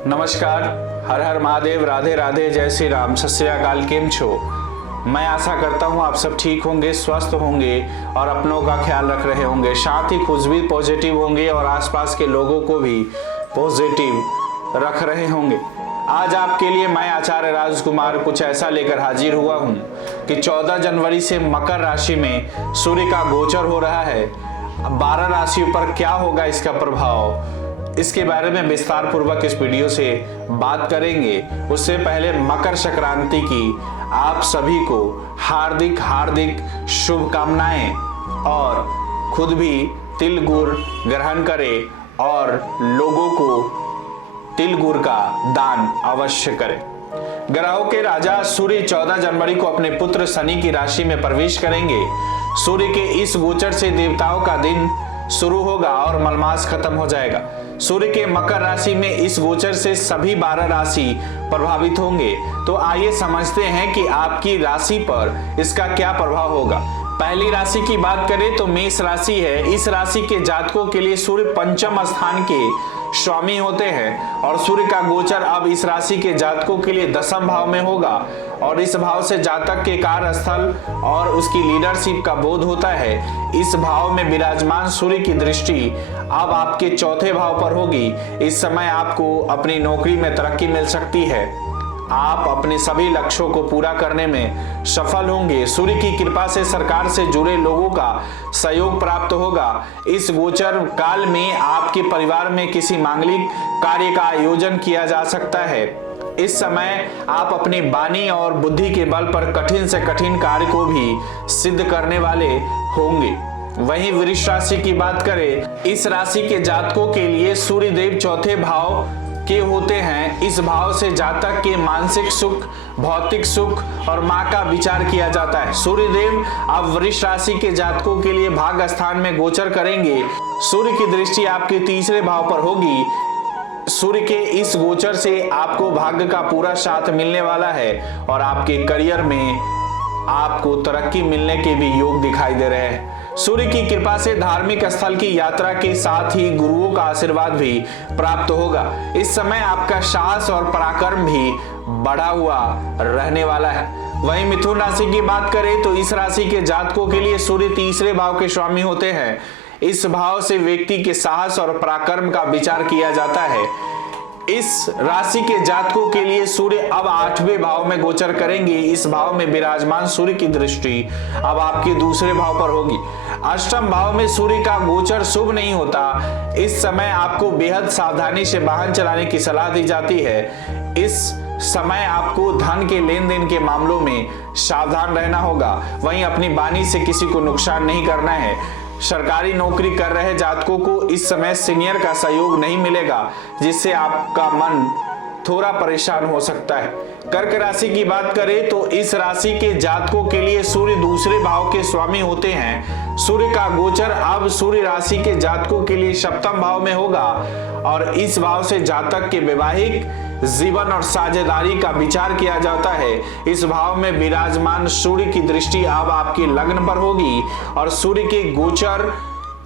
नमस्कार, हर हर महादेव, राधे राधे, जय श्री राम, सत श्री अकाल। केम छो? मैं आशा करता हूँ आप सब ठीक होंगे, स्वस्थ होंगे और अपनों का ख्याल रख रहे होंगे। साथ ही खुद भी पॉजिटिव होंगे और आसपास के लोगों को भी पॉजिटिव रख रहे होंगे। आज आपके लिए मैं आचार्य राजकुमार कुछ ऐसा लेकर हाजिर हुआ हूँ कि 14 जनवरी से मकर राशि में सूर्य का गोचर हो रहा है। 12 राशियों पर क्या होगा इसका प्रभाव, इसके बारे में विस्तार पूर्वक इस वीडियो से बात करेंगे। उससे पहले मकर संक्रांति की आप सभी को हार्दिक हार्दिक शुभकामनाएं और खुद भी तिल गुड़ ग्रहण करें और लोगों को तिल गुड़ का दान अवश्य करें। ग्रहों के राजा सूर्य 14 जनवरी को अपने पुत्र शनि की राशि में प्रवेश करेंगे। सूर्य के इस गोचर से देवताओं का दिन शुरू होगा और मलमास खत्म हो जाएगा। सूर्य के मकर राशि में इस गोचर से सभी 12 राशि प्रभावित होंगे। तो आइए समझते हैं कि आपकी राशि पर इसका क्या प्रभाव होगा। पहली राशि की बात करें तो मेष राशि है। इस राशि के जातकों के लिए सूर्य पंचम स्थान के स्वामी होते हैं और सूर्य का गोचर अब इस राशि के जातकों के लिए 10वें भाव में होगा और इस भाव से जातक के कार्यस्थल और उसकी लीडरशिप का बोध होता है। इस भाव में विराजमान सूर्य की दृष्टि अब आपके 4थे भाव पर होगी। इस समय आपको अपनी नौकरी में तरक्की मिल सकती है। आप अपने सभी लक्ष्यों को पूरा करने में सफल होंगे। सूर्य की कृपा से सरकार से जुड़े लोगों का सहयोग प्राप्त होगा। इस गोचर काल में आपके परिवार में किसी मांगलिक कार्य का आयोजन किया जा सकता है। इस समय आप अपनी वाणी और बुद्धि के बल पर कठिन से कठिन कार्य को भी सिद्ध करने वाले होंगे। वहीं वृष राशि की बात करें, इस राशि के जातकों के लिए सूर्य देव 4थे भाव के होते हैं। इस भाव से जातक के मानसिक सुख, भौतिक सुख और मां का विचार किया जाता है। सूर्य देव अब वृष राशि के जातकों के लिए भाग्य स्थान में गोचर करेंगे। सूर्य की दृष्टि आपके 3रे भाव पर होगी। सूर्य के इस गोचर से आपको भाग्य का पूरा साथ मिलने वाला है और आपके करियर में आपको तरक्की मिलने के भी योग दिखाई दे रहे हैं। सूर्य की कृपा से धार्मिक स्थल की यात्रा के साथ ही गुरुओं का आशीर्वाद भी प्राप्त होगा। इस समय आपका साहस और पराक्रम भी बढ़ा हुआ रहने वाला है। वहीं मिथुन राशि की बात करें तो इस राशि के जातकों के लिए सूर्य 3रे भाव के स्वामी होते हैं। इस भाव से व्यक्ति के साहस और पराक्रम का विचार किया जाता है। इस राशि के जातकों के लिए सूर्य अब 8वें भाव में गोचर करेंगे। इस भाव में विराजमान सूर्य की दृष्टि अब आपके 2रे भाव पर होगी। अष्टम भाव में सूर्य का गोचर शुभ नहीं होता। इस समय आपको बेहद सावधानी से वाहन चलाने की सलाह दी जाती है। इस समय आपको धन के लेन देन के मामलों में सावधान रहना होगा। वहीं अपनी वाणी से किसी को नुकसान नहीं करना है। सरकारी नौकरी कर रहे जातकों को इस समय सीनियर का सहयोग नहीं मिलेगा, जिससे आपका मन थोड़ा परेशान हो सकता है। कर्क राशि की बात करें तो इस राशि के जातकों के लिए सूर्य 2रे भाव के स्वामी होते हैं। सूर्य का गोचर अब सूर्य राशि के जातकों के लिए 7वें भाव में होगा और इस भाव से जातक के वैवाहिक जीवन और साझेदारी का विचार किया जाता है। इस भाव में विराजमान सूर्य की दृष्टि अब आपके लग्न पर होगी और सूर्य के गोचर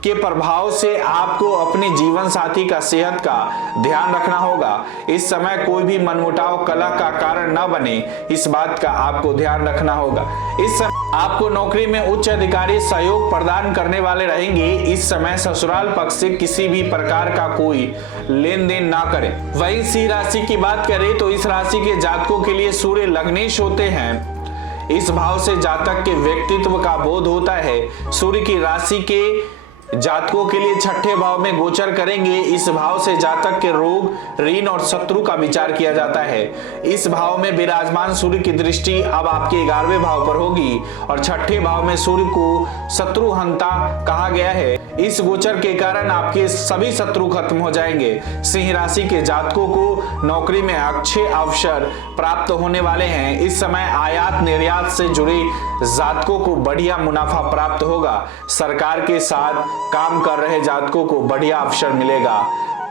के प्रभाव से आपको अपने जीवन साथी का सेहत का ध्यान रखना होगा। इस समय कोई भी मनमुटाव कलह का कारण न बने, इस बात का आपको ध्यान रखना होगा। इस समय आपको नौकरी में उच्च अधिकारी सहयोग प्रदान करने वाले रहेंगे। इस समय ससुराल पक्ष से किसी भी प्रकार का कोई लेन देन ना करें। वहीं सिंह राशि की बात करें तो इस राशि के जातकों के लिए सूर्य लग्नेश होते हैं। इस भाव से जातक के व्यक्तित्व का बोध होता है। सूर्य की राशि के जातकों के लिए 6ठे भाव में गोचर करेंगे। इस भाव से जातक के रोग, ऋण और शत्रु का विचार किया जाता है। इस भाव में विराजमान सूर्य की दृष्टि अब आपके 11वें भाव पर होगी और 6ठे भाव में सूर्य को शत्रुहंता कहा गया है। इस गोचर के कारण आपके सभी शत्रु खत्म हो जाएंगे। सिंह राशि के जातकों को नौकरी में अच्छे अवसर प्राप्त होने वाले हैं। इस समय आयात निर्यात से जुड़े जातकों को बढ़िया मुनाफा प्राप्त होगा। सरकार के साथ काम कर रहे जातकों को बढ़िया अवसर मिलेगा।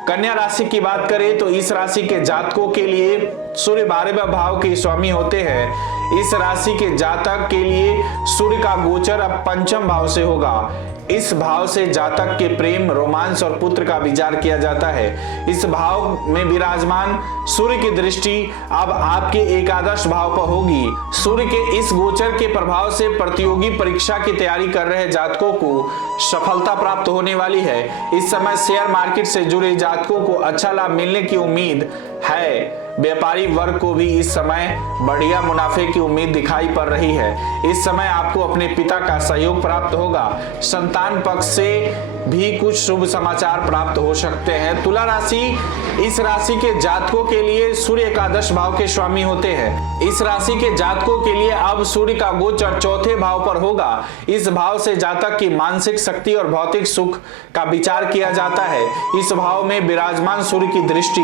कन्या राशि की बात करें तो इस राशि के जातकों के लिए सूर्य 12वें भाव के स्वामी होते हैं। इस राशि के जातक के लिए सूर्य का गोचर अब 5म भाव से होगा। इस भाव से जातक के प्रेम, रोमांस और पुत्र का विचार किया जाता है। इस भाव में विराजमान सूर्य की दृष्टि अब आपके एकादश भाव पर होगी। सूर्य के इस गोचर के प्रभाव से प्रतियोगी परीक्षा की तैयारी कर रहे जातकों को सफलता प्राप्त होने वाली है। इस समय शेयर मार्केट से जुड़े जातकों को अच्छा लाभ मिलने की उम्मीद है। व्यापारी वर्ग को भी इस समय बढ़िया मुनाफे की उम्मीद दिखाई पड़ रही है। इस समय आपको अपने पिता का सहयोग प्राप्त होगा। संतान पक्ष से भी कुछ शुभ समाचार प्राप्त हो सकते हैं। तुला राशि, इस राशि के जातकों के लिए सूर्य एकादश भाव के स्वामी होते हैं। इस राशि के जातकों के लिए अब सूर्य का गोचर चौथे भाव पर होगा। इस भाव से जातक की मानसिक शक्ति और भौतिक सुख का विचार किया जाता है। इस भाव में विराजमान सूर्य की दृष्टि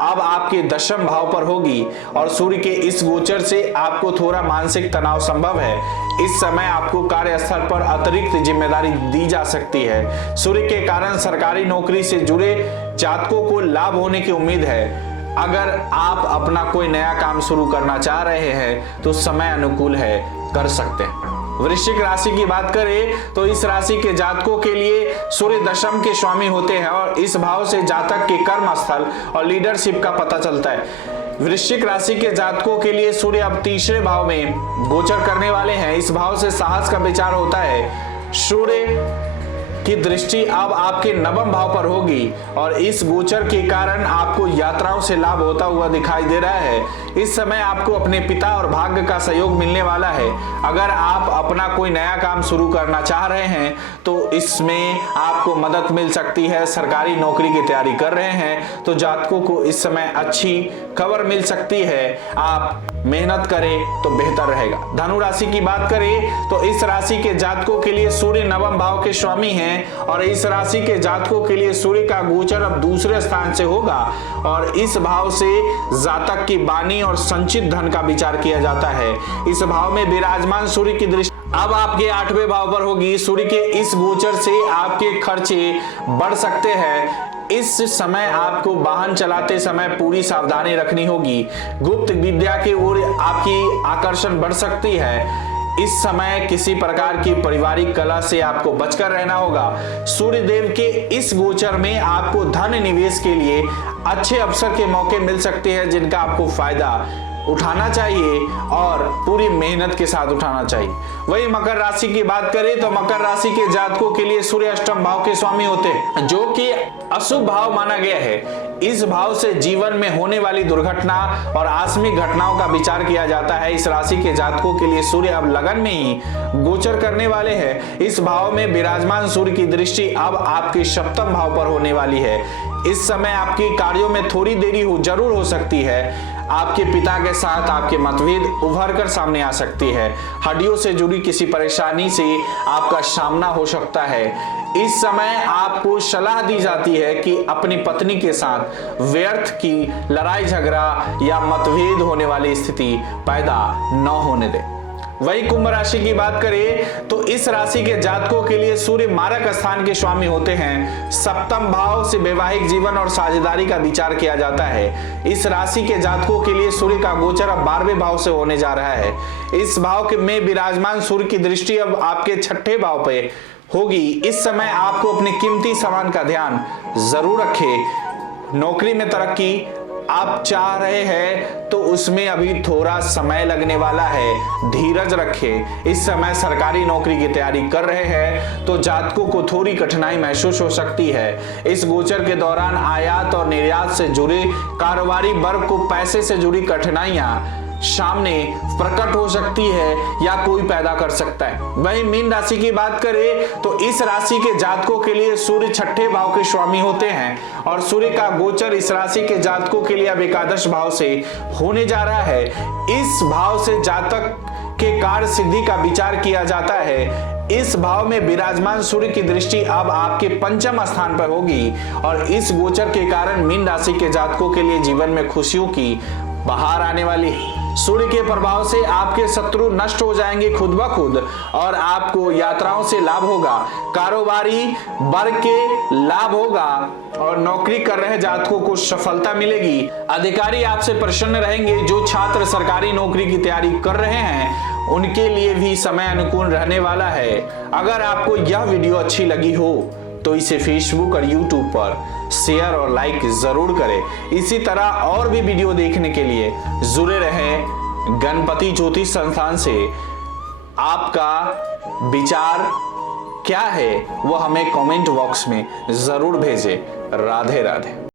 अब आपके दशम भाव पर होगी और सूर्य के इस गोचर से आपको थोड़ा मानसिक तनाव संभव है। इस समय आपको कार्यस्थल पर अतिरिक्त जिम्मेदारी दी जा सकती है। सूर्य के कारण सरकारी नौकरी से जुड़े जातकों को लाभ होने की उम्मीद है। अगर आप अपना कोई नया काम शुरू करना चाह रहे हैं तो समय अनुकूल है, कर सकते हैं। वृश्चिक राशि की बात करें तो इस राशि के जातकों के लिए सूर्य दशम के स्वामी होते हैं और इस भाव से जातक के कर्म स्थल और लीडरशिप का पता चलता है। वृश्चिक राशि के जातकों के लिए सूर्य अब तीसरे भाव में गोचर करने वाले हैं। इस भाव से साहस का विचार होता है। सूर्य की दृष्टि अब आपके नवम भाव पर होगी और इस गोचर के कारण आपको यात्राओं से लाभ होता हुआ दिखाई दे रहा है। इस समय आपको अपने पिता और भाग्य का सहयोग मिलने वाला है। अगर आप अपना कोई नया काम शुरू करना चाह रहे हैं तो इसमें आपको मदद मिल सकती है। सरकारी नौकरी की तैयारी कर रहे हैं तो जातकों को इस समय अच्छी खबर मिल सकती है। आप मेहनत करें तो बेहतर रहेगा। धनु राशि की बात करें तो इस राशि के जातकों के लिए सूर्य नवम भाव के स्वामी हैं और इस राशि के जातकों के लिए सूर्य का गोचर अब दूसरे स्थान से होगा और इस भाव से जातक की वाणी और संचित धन का विचार किया जाता है। इस भाव में विराजमान सूर्य की दृष्टि अब आपके 8वें भाव पर होगी। सूर्य के इस गोचर से आपके खर्चे बढ़ सकते हैं। इस समय आपको वाहन चलाते समय पूरी सावधानी रखनी होगी। गुप्त विद्या की ओर आपकी आकर्षण बढ़ सकती है। इस समय किसी प्रकार की पारिवारिक कलह से आपको बचकर रहना होगा। सूर्य देव के इस गोचर में आपको धन निवेश के लिए अच्छे अवसर के मौके मिल सकते हैं जिनका आपको फायदा उठाना चाहिए और पूरी मेहनत के साथ उठाना चाहिए। वही मकर राशि की बात करें तो मकर राशि के जातकों के लिए सूर्य अष्टम भाव के स्वामी होते हैं जो कि अशुभ भाव माना गया है। इस भाव से जीवन में होने वाली दुर्घटना और आकस्मिक घटनाओं का विचार किया जाता है। इस राशि के जातकों के लिए सूर्य अब लगन में ही गोचर करने वाले हैं। इस भाव में विराजमान सूर्य की दृष्टि अब आपके सप्तम भाव पर होने वाली है। इस समय आपकी कार्यों में थोड़ी देरी जरूर हो सकती है। आपके पिता के साथ आपके मतभेद उभर कर सामने आ सकती है। हड्डियों से जुड़ी किसी परेशानी से आपका सामना हो सकता है। इस समय आपको सलाह दी जाती है कि अपनी पत्नी के साथ व्यर्थ की लड़ाई झगड़ा या मतभेद होने वाली स्थिति पैदा न होने दें। वही कुंभ राशि की बात करें तो इस राशि के जातकों के लिए सूर्य मारक स्थान के स्वामी होते हैं। सप्तम भाव से वैवाहिक जीवन और साझेदारी का विचार किया जाता है। इस राशि के जातकों के लिए सूर्य का गोचर अब 12वें भाव से होने जा रहा है। इस भाव में विराजमान सूर्य की दृष्टि अब आपके 6ठे भाव पे होगी। इस समय आपको अपने कीमती सामान का ध्यान जरूर रखें। नौकरी में तरक्की आप चाह रहे हैं तो उसमें अभी थोड़ा समय लगने वाला है, धीरज रखें। इस समय सरकारी नौकरी की तैयारी कर रहे हैं तो जातकों को थोड़ी कठिनाई महसूस हो सकती है। इस गोचर के दौरान आयात और निर्यात से जुड़े कारोबारी वर्ग को पैसे से जुड़ी कठिनाइयां सामने प्रकट हो सकती है या कोई पैदा कर सकता है। वहीं मीन राशि की बात करें तो इस राशि के जातकों के लिए सूर्य 6ठे भाव के स्वामी होते हैं और सूर्य का गोचर इस राशि के जातकों के लिए अब एकादश भाव से होने जा रहा है। इस भाव से जातक के कार्य सिद्धि का विचार किया जाता है। इस भाव में विराजमान सूर्य की दृष्टि अब आपके 5म स्थान पर होगी और इस गोचर के कारण मीन राशि के जातकों के लिए जीवन में खुशियों की बहार आने वाली है। सूर्य के प्रभाव से आपके शत्रु नष्ट हो जाएंगे खुद ब खुद और आपको यात्राओं से लाभ होगा। कारोबारी वर्ग के लाभ होगा और नौकरी कर रहे जातकों को सफलता मिलेगी। अधिकारी आपसे प्रसन्न रहेंगे। जो छात्र सरकारी नौकरी की तैयारी कर रहे हैं उनके लिए भी समय अनुकूल रहने वाला है। अगर आपको यह वीडियो अच्छी लगी हो तो इसे फेसबुक और यूट्यूब पर शेयर और लाइक जरूर करें। इसी तरह और भी वीडियो देखने के लिए जुड़े रहें गणपति ज्योतिष संस्थान से। आपका विचार क्या है वो हमें कमेंट बॉक्स में जरूर भेजें। राधे राधे।